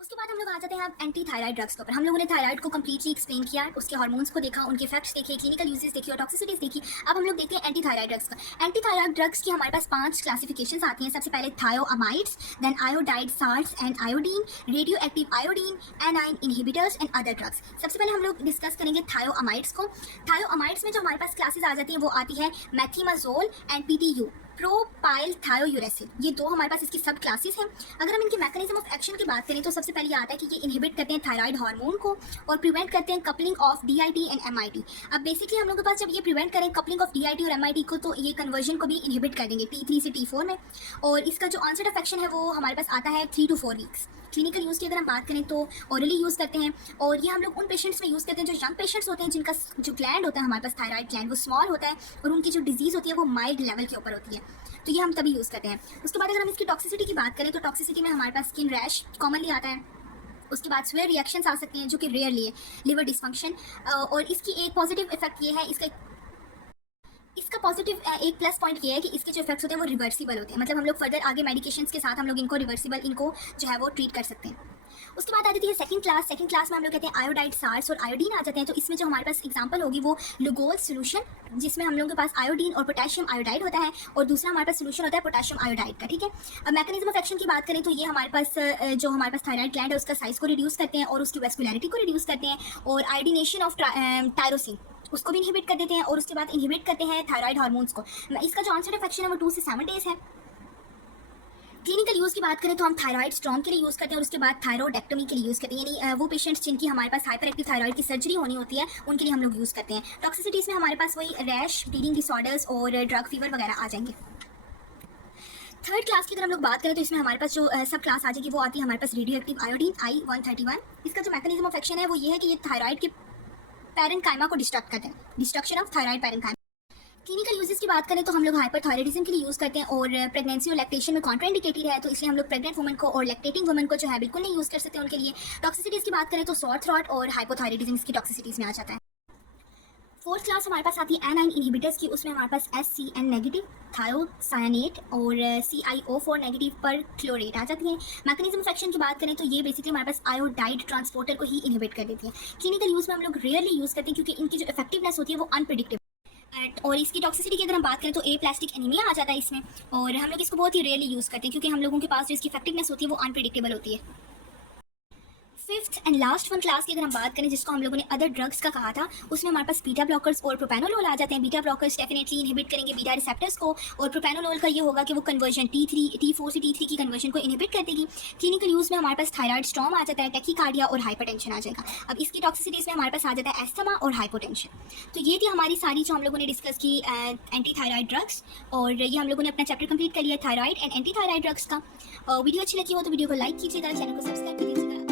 उसके बाद हम लोग आ जाते हैं अब एंटी थायराइड ड्रग्स के ऊपर। हम लोगों ने थायराइड को कम्प्लीटली एक्सप्लेन किया, उसके हार्मोन्स को देखा, उनके इफेक्ट्स देखे, क्लिनिकल यूजेस देखी और टॉक्सिसिटीज देखी। अब हम लोग देखते हैं एंटी थायराइड ड्रग्स का। एंटी थायराइड ड्रग्स की हमारे पास 5 क्लासिफिकेशंस आती हैं। सबसे पहले thioamides, then iodide salts and iodine, radioactive iodine, anion inhibitors and other drugs. सबसे पहले हम लोग डिस्कस करेंगे थायोअमाइड्स को। थायोअमाइड्स में जो हमारे पास क्लासेस आ जाती हैं वो आती है मेथिमाजोल एंड पीटीयू, प्रोपाइल थायोयूरेसिल। ये दो हमारे पास इसकी सब क्लासेस हैं। अगर हम इनके मैकेनिज्म ऑफ एक्शन की बात करें तो सबसे पहले ये आता है कि ये इनहिबिट करते हैं थायराइड हार्मोन को और प्रिवेंट करते हैं coupling of DIT and MIT. अब बेसिकली हम लोग के पास जब ये प्रिवेंट करें कपलिंग ऑफ डीआईटी और एमआईटी को तो ये कन्वर्जन को भी इनहिबिट कर देंगे T3 से T4 में। और इसका जो ऑनसेट ऑफ एक्शन है वो हमारे पास आता है 3 to 4 वीक्स। क्लिनिकल यूज़ की अगर हम बात करें तो ओरली यूज़ करते हैं और ये हम लोग उन पेशेंट्स में यूज़ करते हैं जो यंग पेशेंट्स होते हैं, जिनका जो ग्लैंड होता है हमारे पास थायराइड ग्लैंड वो स्मॉल होता है और उनकी जो डिजीज़ होती है वो माइल्ड लेवल के ऊपर होती है, तो ये हम तभी यूज़ करते हैं। उसके बाद अगर हम इसकी टॉक्सिसिटी की बात करें तो टॉक्सिसिटी में हमारे पास स्किन रैश कॉमनली आता है। उसके बाद स्वेयर रिएक्शंस आ सकते हैं जो कि रेयरली है, लिवर डिस्फंक्शन। और इसकी एक पॉजिटिव इफेक्ट ये है, इसका पॉजिटिव एक प्लस पॉइंट ये है कि इसके जो इफेक्ट्स होते हैं वो रिवर्सिबल होते हैं। मतलब हम लोग फर्दर आगे मेडिकेशंस के साथ हम लोग इनको रिवर्सिबल इनको जो है वो ट्रीट कर सकते हैं। उसके बाद आ जाती है सेकंड क्लास। सेकंड क्लास में हम लोग कहते हैं आयोडाइड साल्ट्स और आयोडीन आ जाते हैं। तो इसमें जो हमारे पास एग्जांपल होगी वो लुगोल सोल्यूशन, जिसमें हम लोगों के पास आयोडीन और पोटेशियम आयोडाइड होता है और दूसरा हमारे पास सोल्यूशन होता है पोटेशियम आयोडाइड का। ठीक है, अब मैकेनिज्म ऑफ एक्शन की बात करें तो ये हमारे पास जो हमारे पास थायराइड ग्लैंड है उसका साइज को रिड्यूस करते हैं और उसकी वेस्कुलैरिटी को रिड्यूस करते हैं और आयोडीनेशन ऑफ टायरोसिन उसको भी इनहिबिट कर देते हैं और उसके बाद इनहिबिट करते हैं थायराइड हार्मोन्स को। इसका जो ऑनसेट ऑफ एक्शन है वो 2 से 7 डेज है। क्लिनिकल यूज़ की बात करें तो हम थायराइड स्ट्रॉन्ग के लिए यूज़ करते हैं और उसके बाद थायरोडेक्टोमी के लिए यूज़ करते हैं, यानी वो पेशेंट्स जिनकी हमारे पास हाइपर एक्टिव थायराइड की सर्जरी होनी होती है उनके लिए हम लोग यूज़ करते हैं। टॉक्सिसिटीज़ में हमारे पास वही रैश, ब्लीडिंग डिसऑर्डर्स और ड्रग फीवर वगैरह आ जाएंगे। थर्ड क्लास की अगर हम लोग बात करें तो इसमें हमारे पास जो सब क्लास आ जाएगी वो आती है हमारे पास रेडियो एक्टिव आयोडीन I-131। इसका जो मैकेनिज्म ऑफ एक्शन है वो ये है कि ये थायराइड के पैरेन्काइमा को डिस्ट्रक्ट करते हैं, destruction of thyroid parenchyma. Clinical uses की बात करें तो हम लोग हाइपरथायराइडिज्म के लिए यूज़ करते हैं और प्रेगनेंसी और लैक्टेशन में कॉन्ट्राइंडिकेटेड है, तो इसलिए हम लोग प्रेग्नेंट वुमन को और लैक्टेटिंग वुमन को जो है बिल्कुल नहीं यूज़ कर सकते उनके लिए। टॉक्सिसिटीज़ की बात करें तो सॉर थ्रॉट और हाइपोथायराइडिज्म इसकी टॉक्सिसिटीज़ में आ जाता है। फोर्थ क्लास हमारे पास आती है एनाइन इनहिबिटर्स की। उसमें हमारे पास SCN नेगेटिव, थायोसायनेट और CiO4 नेगेटिव पर क्लोरेट आ जाती है। मैकेनिज्म ऑफ एक्शन की बात करें तो ये बेसिकली हमारे पास आयोडाइड ट्रांसपोर्टर को ही इनहिबिट कर देती है। क्लिनिकल यूज़ में हम लोग रेयरली यूज़ करते हैं क्योंकि इनकी जो इफेक्टिवनेस होती है वो अनप्रिडिक्टेबल। और इसकी टॉक्सिसिटी की अगर हम बात करें तो प्लास्टिक एनीमिया आ जाता है इसमें और हम लोग इसको बहुत ही रेयरली यूज़ करते हैं क्योंकि हम लोगों के पास जो इसकी इफेक्टिवनेस होती है वो अनप्रिडिक्टेबल होती है। Fifth and last one class की अगर हम बात करें जिसको हम लोगों ने अदर ड्रग्स का कहा था, उसमें हमारे पास बीटा ब्लॉकर्स और प्रोपेनोलोल आ जाते हैं। बीटा ब्लॉकर्स डेफिनेटली इनहिबिट करेंगे बीटा रिसेप्टर्स को और प्रोपेनोलोल का ये होगा कि वो कन्वर्जन T4 से T3 की कन्वर्जन को इनहिबिट कर देगी। क्लिनिकल यूज़ में हमारे पास थायराइड स्टॉर्म आ जाता है, टैकीकार्डिया और हाइपरटेंशन आ जाएगा। अब इसकी टॉक्सिसिटीज़ में हमारे पास आ जाता है एस्थमा और हाइपोटेंशन। तो ये थी हमारी सारी जो हम लोगों ने डिस्कस की एंटी थायराइड ड्रग्स, और ये हम लोगों ने अपना चैप्टर कंप्लीट कर लिया thyroid and anti thyroid drugs का। वीडियो अच्छी लगी हो तो वीडियो को लाइक कीजिएगा, चैनल को सब्सक्राइब कीजिएगा।